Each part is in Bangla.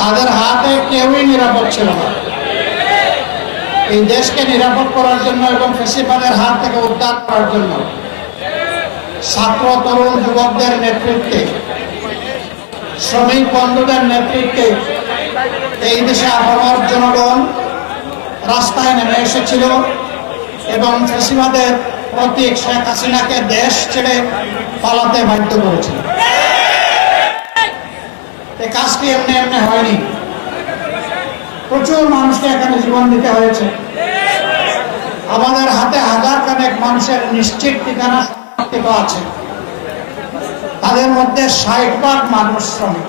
তাদের হাতে কেউই নিরাপদ ছিল না। এই দেশকে নিরাপদ করার জন্য এবং ফেসিবাদের হাত থেকে উদ্ধার করার জন্য ছাত্র, তরুণ, যুবকদের নেতৃত্বে, শ্রমিক বন্ধুদের নেতৃত্বে এই দেশে আবহাওয়ার জনগণ রাস্তায় নেমে এসেছিল এবং ফেসিবাদের প্রতীক শেখ হাসিনাকে দেশ ছেড়ে পালাতে বাধ্য করেছিল। এই কাজটি এমনি এমনি হয়নি। প্রচুর মানুষকে এখানে জীবন দিতে হয়েছে। আমাদের হাতে হাজার খানেক মানুষের নিশ্চিত ঠিকানা সংরক্ষিত আছে। তাদের মধ্যে ষাট ভাগ মানুষ শ্রমিক।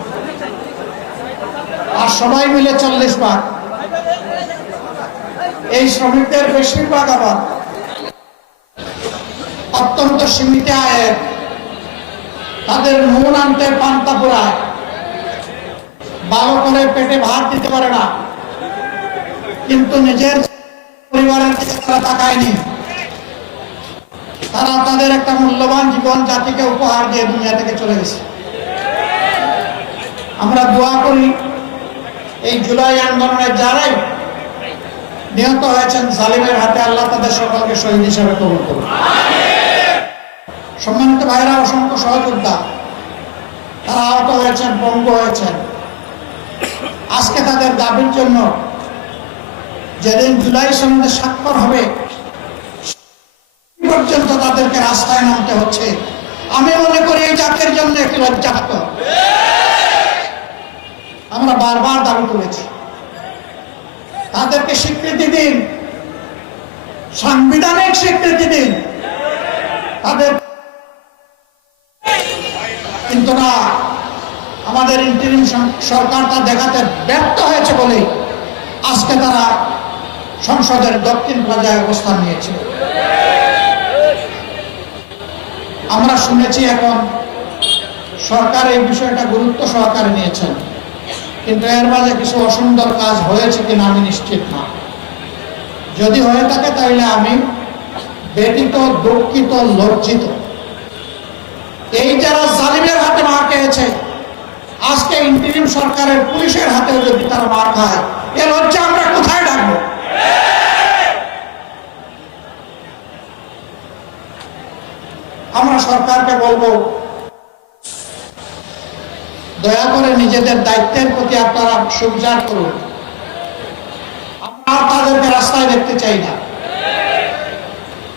আর সবাই মিলে চল্লিশ ভাগ। এই শ্রমিকদের বেশিরভাগ আবার অত্যন্ত সীমিত আয়ের। তাদের নুন আনতে পান্তা পোড়ায় ভালো করে পেটে ভাত দিতে পারে না। কিন্তু নিজের পরিবারের দিকে তারা তাকায়নি। তারা তাদের একটা মূল্যবান জীবন জাতিকে উপহার দিয়ে দুনিয়া থেকে চলে গেছে। আমরা দোয়া করি, এই জুলাই আন্দোলনের যারাই নিহত হয়েছেন জালিমের হাতে আল্লাহ তাদের সকলকে শহীদ হিসেবে কবুল করুন। সম্মানিত ভাইরা, অসংখ্য সহযোদ্ধা, তারা আহত হয়েছেন, পঙ্গু হয়েছেন। আজকে তাদের দাবির জন্য যেদিন জুলাই সনদে স্বাক্ষর হবে পর্যন্ত তাদেরকে রাস্তায় নামতে হচ্ছে। আমি মনে করি এই জাতির জন্য একটি লজ্জাহত আমরা বারবার দাবি তুলেছি তাদেরকে স্বীকৃতি দিন, সাংবিধানিক স্বীকৃতি দিন। তাদের কিন্তু না আমাদের ইন্টারিম সরকার তা দেখাতে ব্যর্থ হয়েছে বলে আজকে তারা সংসদের দক্ষিণ পর্যায়ে অবস্থান নিয়েছে। আমরা শুনেছি এখন সরকার এই বিষয়টা গুরুত্ব সহকারে নিয়েছেন, কিন্তু এর মাঝে কিছু অসুন্দর কাজ হয়েছে কিনা আমি নিশ্চিত না। যদি হয়ে থাকে তাহলে আমি ব্যতীত, দুঃখিত, লজ্জিত। এই যারা জালিমের হাতে মার খেয়েছে আজকে ইন্টারিম সরকারের পুলিশের হাতেও যদি তারা মার খায়, এ লজ্জা আমরা কোথায় ডাকবো? আমরা সরকারকে বলব, দয়া করে নিজেদের দায়িত্বের প্রতি আপনারা সুবিচার করুন। আমরা তাদেরকে রাস্তায় দেখতে চাই না।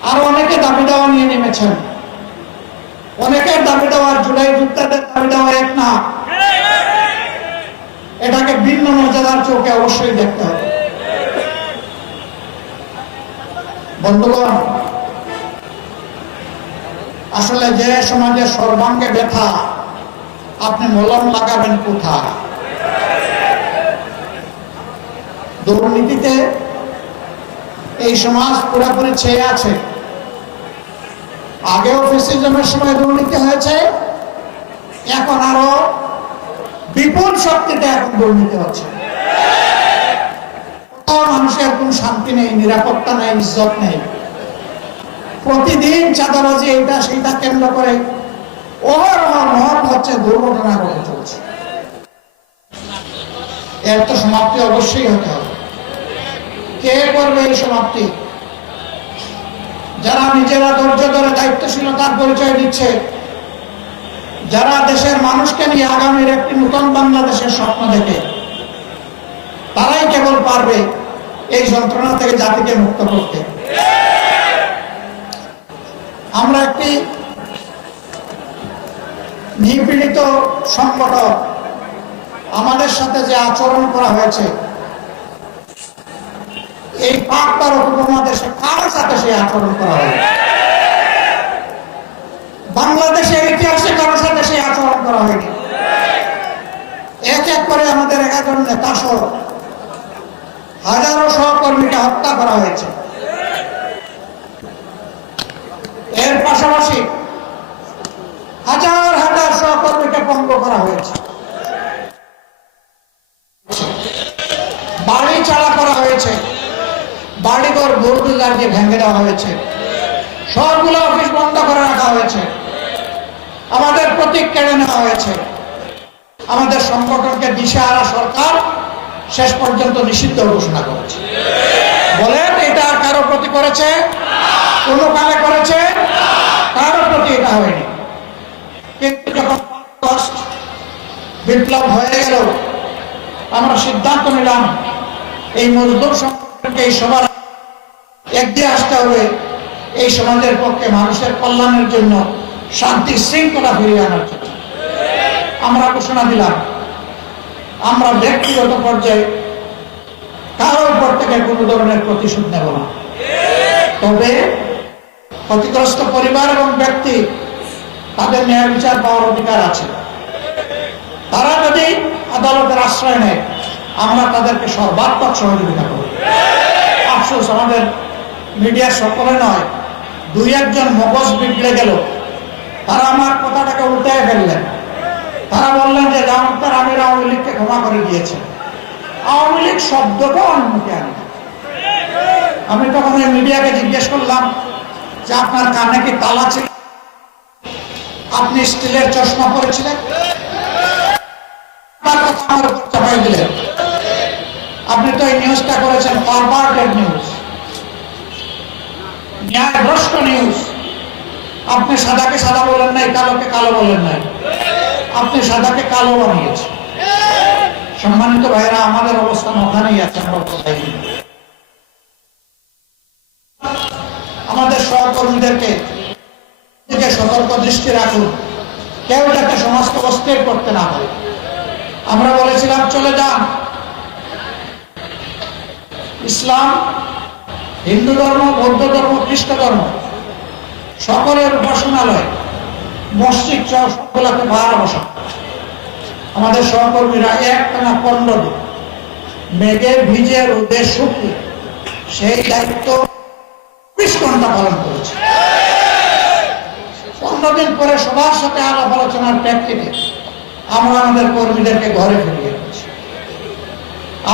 আর অনেকে দাবি দেওয়া নিয়ে নেমেছেন। অনেকের দাবি দেওয়ার জুলাই যুক্তাদের দাবি দেওয়া এক না। এটাকে ভিন্ন মর্যাদার চোখে অবশ্যই দেখতে হবে। বন্ধুগণ, আসলে যে সমাজের সর্বাঙ্গে ব্যথা, আপনি মলম লাগাবেন কোথায়? দুর্নীতিতে এই সমাজ পুরোপুরি ছেয়ে আছে। আগেও ফেসিজমের সময় দুর্নীতি হয়েছে, এখন আরও বিপুল শক্তিতে এখন দুর্নীতি হচ্ছে। মানুষের কোন শান্তি নেই, নিরাপত্তা নেই, ইজ্জত নেই। প্রতিদিন চাঁদাবাজি এটা সেইটা কেন্দ্র করে অহরহ মহৎ হচ্ছে দুর্ঘটনা ঘটে চলছে এর তো সমাপ্তি অবশ্যই হতে হবে। কে করবে এই সমাপ্তি? যারা নিজেরা ধৈর্য ধরে দায়িত্বশীলতার পরিচয় দিচ্ছে যারা দেশের মানুষকে নিয়ে আগামীর একটি নূতন বাংলাদেশের স্বপ্ন দেখে, তারাই কেবল পারবে এই যন্ত্রণা থেকে জাতিকে মুক্ত করতে। আমরা একটি নিপীড়িত সংগঠন আমাদের সাথে যে আচরণ করা হয়েছে, এই পাক ভারত উপমহাদেশে কার সাথে সেই আচরণ করা হয়েছে? বাংলাদেশের ইতিহাসে করা হয়নি। এক এক করে আমাদের একাজন নেতা সহ হাজারো সহকর্মীকে হত্যা করা হয়েছে। এর পাশাপাশি হাজার হাজার সহকর্মীকে পঙ্গ করা হয়েছে। বাড়ি চালা করা হয়েছে। বাড়িঘর বুলডোজারকে ভেঙে দেওয়া হয়েছে। সবগুলো অফিস বন্ধ করে রাখা হয়েছে। আমাদের প্রতীক কেড়ে নেওয়া হয়েছে। আমাদের সংগঠনকে দিশেহারা সরকার শেষ পর্যন্ত নিষিদ্ধ ঘোষণা করেছে। বলেন, এটা কারও প্রতি করেছে? কোন কালে করেছে? কারও প্রতি এটা হয়নি। কিন্তু যখন বিপ্লব হয়ে গেল, আমরা সিদ্ধান্ত নিলাম, এই মজদুর সংগঠনকে এই সবার একদিকে আসতে হবে। এই সমাজের পক্ষে মানুষের কল্যাণের জন্য শান্তি শৃঙ্খলা ফিরিয়ে আনার জন্য আমরা ঘোষণা দিলাম, আমরা ব্যক্তিগত পর্যায়ে কারোর উপর থেকে কোনো ধরনের প্রতিশোধ নেব না। তবে ক্ষতিগ্রস্ত পরিবার এবং ব্যক্তি, তাদের ন্যায় বিচার পাওয়ার অধিকার আছে। তারা যদি আদালতের আশ্রয় নেয়, আমরা তাদেরকে সর্বাত্মক সহযোগিতা করব। আফসোস, আমাদের মিডিয়া সকলে নয়, দুই একজন মগজ বিগড়ে গেল। তারা আমার কথাটাকে উল্টে ফেললেন। তারা বললেন যে জামাতার আমির আওয়ামী লীগকে ক্ষমা করে দিয়েছে। আওয়ামী লীগ শব্দটাও আমি মুখে আনি আমি তখন মিডিয়াকে জিজ্ঞেস করলাম যে, আপনার কানে কি তালা ছিল আপনি স্টিলের চশমা পরেছিলেন? আপনি তো এই নিউজটা করেছেন পারভার্টেড নিউজ ন্যায়ভ্রষ্ট নিউজ আপনি সাদাকে সাদা বলেন নাই, কালোকে কালো বলেন নাই। আপনি সাদাকে কালো বানিয়েছেন। সম্মানিত ভাইরা আমাদের অবস্থান ওখানেই আছে আমাদের সহকর্মীদেরকে সতর্ক দৃষ্টি রাখুন। কেউ যাতে সমাজকে অস্থির করতে না পারে। আমরা বলেছিলাম, চলে যান। ইসলাম হিন্দু ধর্ম, বৌদ্ধ ধর্ম, খ্রিস্ট ধর্ম। সকলের উপাসনালয় মসজিদ সহ সকলকে ভাড়া বসা। আমাদের সহকর্মীরা একটানা দিন। মেঘে ভিজে রোদে শুকিয়ে সেই দায়িত্ব চব্বিশ ঘণ্টা পালন করেছে। পনেরো দিন পরে সবার সাথে আলাপ আলোচনার প্রেক্ষিতে আমরা আমাদের কর্মীদেরকে ঘরে ফিরিয়ে দিয়েছি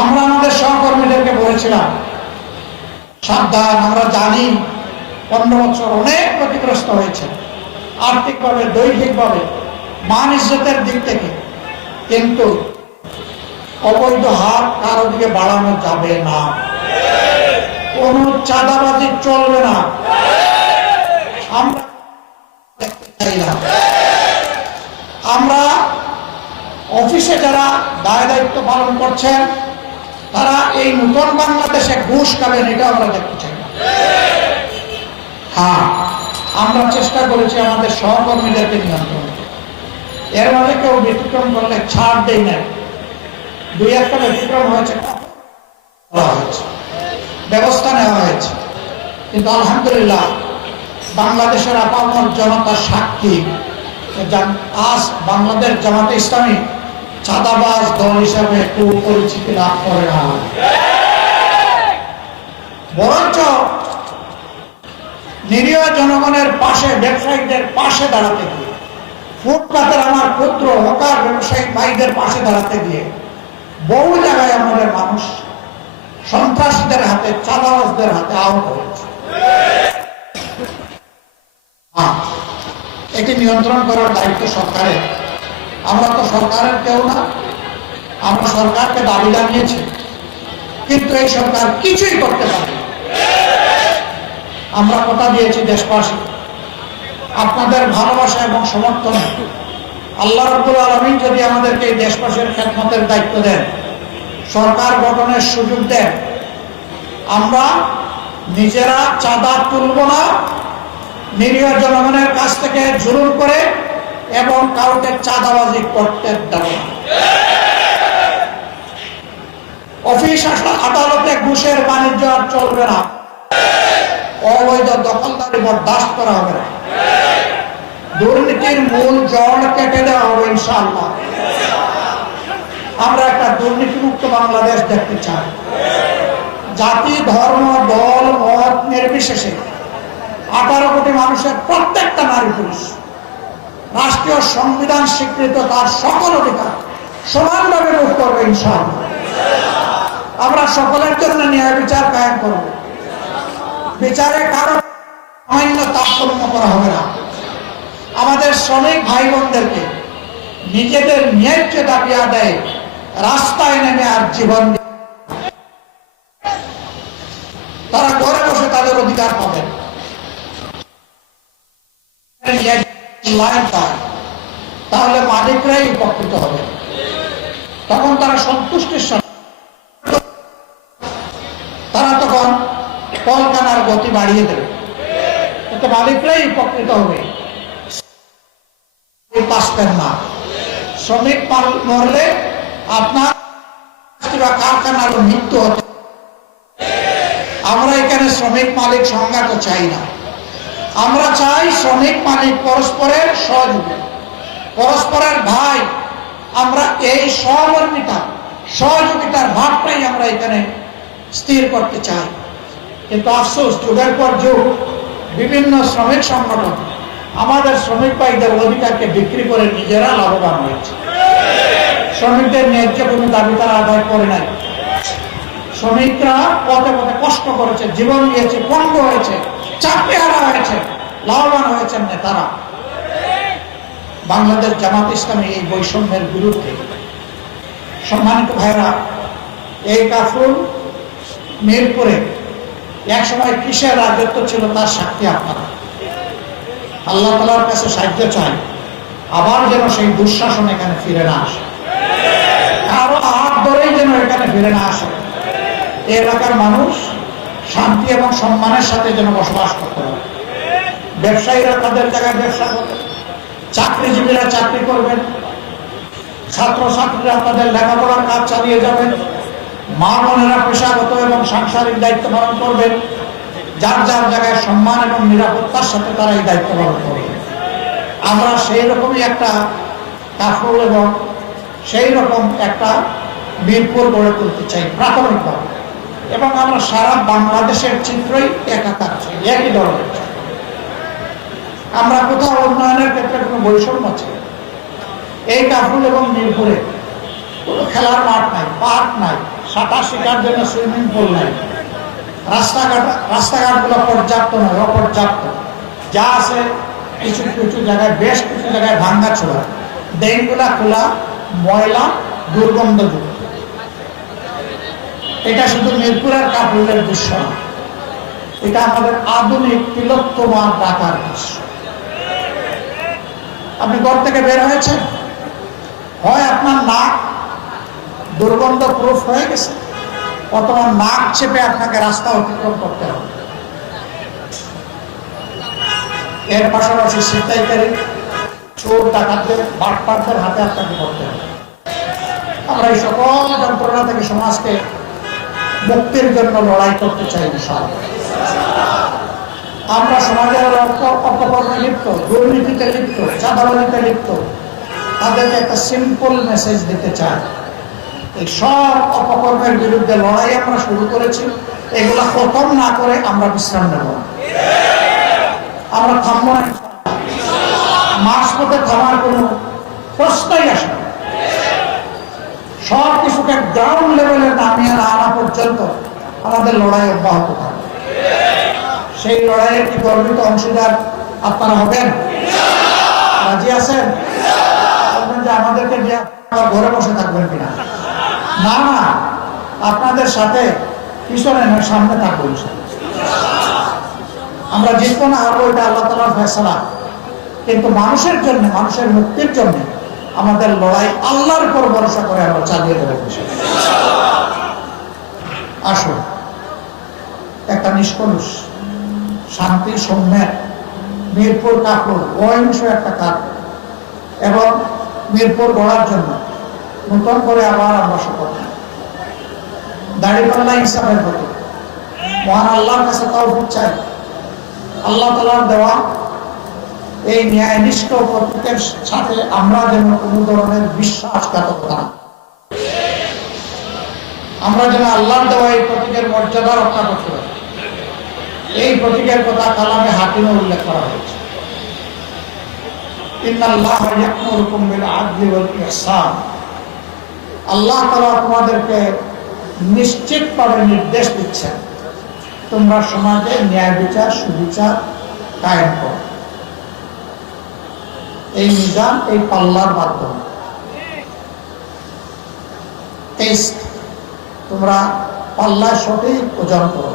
আমরা আমাদের সহকর্মীদেরকে বলেছিলাম, সাবধান, আমরা জানি পনেরো বছর অনেক ক্ষতিগ্রস্ত হয়েছে। আর্থিকভাবে, দৈহিকভাবে, মান ইজ্জতের দিক থেকে। কিন্তু অবৈধ হাত কারও দিকে বাড়ানো যাবে না। কোন চাঁদাবাজি চলবে না। আমরা দেখতে চাই না। আমরা অফিসে যারা দায় দায়িত্ব পালন করছেন, তারা এই নতুন বাংলাদেশে ঘুষ খাবেন এটা আমরা দেখতে চাই না। হ্যাঁ আমরা চেষ্টা করেছি আমাদের সহকর্মীদেরকে নিয়ন্ত্রণ এর মধ্যে কেউ ব্যতিক্রম করলে ছাড় দেই না দুই একটা ব্যতিক্রম হয়েছে ব্যবস্থা নেওয়া হয়েছে। কিন্তু আলহামদুলিল্লাহ, বাংলাদেশের আপামর জনতার সাক্ষী আজ বাংলাদেশ জামাতে ইসলামী চাঁদাবাজ দল হিসাবে একটু পরিচিতি লাভ করে না। বরঞ্চ নিরীহ জনগণের পাশে ব্যবসায়ীদের পাশে দাঁড়াতে গিয়ে ফুটপাতের আমার ক্ষুদ্র হকার ব্যবসায়ী ভাইদের পাশে দাঁড়াতে গিয়ে বহু জায়গায় আমাদের মানুষ সন্ত্রাসীদের হাতে চাঁদাবাজদের হাতে আহত হয়েছে হ্যাঁ, এটি নিয়ন্ত্রণ করার দায়িত্ব সরকারের আমরা তো সরকারের কেউ না আমরা সরকারকে দাবি জানিয়েছি কিন্তু এই সরকার কিছুই করতে পারে। আমরা কথা দিয়েছি দেশবাসী। আপনাদের ভালোবাসা এবং সমর্থন। আল্লাহ রব্বুল আলমিন যদি আমাদেরকে এই দেশবাসীর খেদমতের দায়িত্ব দেন, সরকার গঠনের সুযোগ দেন, আমরা নিজেরা চাঁদা তুলব না, নিরীহ জনগণের কাছ থেকে জুলুম করে এবং কাউকে চাঁদাবাজি করতে দেব না। অফিস আদালতে ঘুষের বাণিজ্য আর চলবে না। অবৈধ দখলদারি বরদাস্ত করা হবে না। দুর্নীতির মূল জল কেটে দেওয়া হবে ইনশাআল্লাহ। আমরা একটা দুর্নীতিমুক্ত বাংলাদেশ দেখতে চাই। জাতি, ধর্ম, দল, মত নির্বিশেষে আঠারো কোটি মানুষের প্রত্যেকটা নারী পুরুষ রাষ্ট্রীয় সংবিধান স্বীকৃত তার সকল অধিকার সমানভাবে ভোগ করবে ইনশাআল্লাহ। আমরা সকলের জন্য ন্যায় বিচার কায়েম করব। বিচারে কারও সামান্য তাৎপর্য করা হবে না। আমাদের শ্রমিক ভাই বোনদেরকে নিজেদের ন্যায্য দাবি আদায় রাস্তায় নেমে আর জীবন তারা ঘরে বসে তাদের অধিকার পাবেন। তাহলে মালিকরাই উপকৃত হবে। তখন তারা সন্তুষ্টির সাথে তারা তখন কলকানার গতি বাড়িয়ে দেবে। এতে মালিকরাই উপকৃত হবে। পাসবেন না শ্রমিক মরলে আপনার কারখানার মৃত্যু হতে আমরা এখানে শ্রমিক মালিক সংজ্ঞাটা চাই না। আমরা চাই শ্রমিক মালিক পরস্পরের সহযোগী। পরস্পরের ভাই। আমরা এই সহমর্মিতা, সহযোগিতার ভাবটাই আমরা এখানে স্থির করতে চাই। কিন্তু আফসোস, যুগের পর যুগ, বিভিন্ন শ্রমিক সংগঠন আমাদের শ্রমিক ভাইদের অধিকারকে বিক্রি করে নিজেরা লাভবান হয়েছে। শ্রমিকদের ন্যায্য কোনো দাবি তারা আদায় করে নাই। শ্রমিকরা পথে পথে কষ্ট করেছে, জীবন দিয়েছে, পঙ্গ হয়েছে, চাকরি হারা হয়েছে, লাভবান হয়েছেন নেতারা। বাংলাদেশ জামাত ইসলামী এই বৈষম্যের বিরুদ্ধে সম্মানিত ভাইরা, এই কাফরুল মিরপুরে এক সময় কিসের রাজত্ব ছিল তার সাক্ষী আপনারা। আল্লাহ তালার কাছে সাহায্য চাই, আবার যেন সেই দুঃশাসন এখানে ফিরে না আসে। কারও হাত ধরেই যেন এখানে ফিরে না আসে। এলাকার মানুষ শান্তি এবং সম্মানের সাথে যেন বসবাস করতে পারে। ব্যবসায়ীরা তাদের জায়গায় ব্যবসা করবে, চাকরিজীবীরা চাকরি করবেন ছাত্রছাত্রীরা তাদের লেখাপড়ার কাজ চালিয়ে যাবেন মা বোনেরা পেশাগত এবং সাংসারিক দায়িত্ব পালন করবেন। যার যার জায়গায় সম্মান এবং নিরাপত্তার সাথে তারা এই দায়িত্ব পালন করবে। আমরা সেই রকমই একটা কাফল এবং সেই রকম একটা বীরপুর গড়ে তুলতে চাই প্রাথমিকভাবে। এবং আমরা সারা বাংলাদেশের চিত্রই একাকার চাই, একই ধরনের আমরা কোথাও উন্নয়নের ক্ষেত্রে কোনো বৈষম্য চাই এই কাফুল এবং মিরপুরে কোনো খেলার মাঠ নাই নাই সাঁতার শেখার জন্য সুইমিং পুল নাই। রাস্তাঘাট, রাস্তাঘাটগুলো পর্যাপ্ত নয় অপর্যাপ্ত। যা আছে কিছু কিছু জায়গায়, বেশ কিছু জায়গায় ভাঙ্গা ছোড়া। ড্রেনগুলা খোলা, ময়লা, দুর্গন্ধযুক্ত। এটা শুধু মিরপুরের কাপড়ের দৃশ্য না, এটা আমাদের আধুনিক তিলোত্তমা ঢাকার দৃশ্য। আপনি ঘর থেকে বের হয়েছেন? হয় আপনার নাক দুর্গন্ধ প্রুফ হয়ে গেছে। অথবা নাক চেপে আপনাকে রাস্তা অতিক্রম করতে হবে। এর পাশাপাশি ছিনতাইকারী, চোর, ডাকাতদের, বাটপাটদের হাতে আপনাকে করতে হবে। আমরা এই সকল যন্ত্রণা থেকে সমাজকে মুক্তির জন্য লড়াই করতে চাই বিশাল আমরা সমাজের অপ- অপকর্মে লিপ্ত, দুর্নীতিতে লিপ্ত, চাঁদাবাজিতে লিপ্ত, তাদেরকে একটা সিম্পল মেসেজ দিতে চাই। এই সব অপকর্মের বিরুদ্ধে লড়াই আমরা শুরু করেছি। এগুলা খতম না করে আমরা বিশ্রাম নেব আমরা থামব না। মাস পথে থামার কোনো প্রশ্নই আসে সব কিছুকে গ্রাউন্ড লেভেলে নামিয়ে না আনা পর্যন্ত আমাদের লড়াই অব্যাহত থাকবে সেই লড়াইয়ের কি গর্বিত অংশীদার আপনারা হবেন? রাজি আছেন? যে আমাদেরকে ঘরে বসে থাকবেন কিনা? না না, আপনাদের সাথে পিছনে সামনে থাকব আমরা জিতবো না, হারবো, এটা আল্লাহ তালার ফেসলা কিন্তু মানুষের জন্য, মানুষের মুক্তির জন্য আমাদের লড়াই আল্লাহর উপর ভরসা করে আমরা চালিয়ে দেবো আসুন, একটা নিষ্কলুষ, শান্তি সৌম্যের মিরপুর কাপড়, অহিংস একটা কাপ এবং মিরপুর গড়ার জন্য নতুন করে আবার আমরা শপথ। দাড়িপাল্লা হিসাবের হতো মহান আল্লাহর কাছে তাও চাই। আল্লাহ তালার দেওয়া এই ন্যায়নিষ্ঠ প্রতীকের সাথে আমরা যেন কোনো ধরনের বিশ্বাসঘাতকতা না আমরা যেন আল্লাহর দেওয়া এই প্রতীকের মর্যাদা রক্ষা করতে পারি। এই প্রতীকের কথা কালামে হাকিমে উল্লেখ করা হয়েছে। ইন্নাল্লাহ ইয়া'মুরুকুম বিল আদলি ওয়াল ইহসান। আল্লাহ তালা তোমাদেরকে নিশ্চিত করে নির্দেশ দিচ্ছেন, তোমরা সমাজে ন্যায় বিচার, সুবিচার কায়েম করো। এই নিজাম, এই পাল্লার মাধ্যমে। তোমরা পাল্লা সঠিক ওজন করো।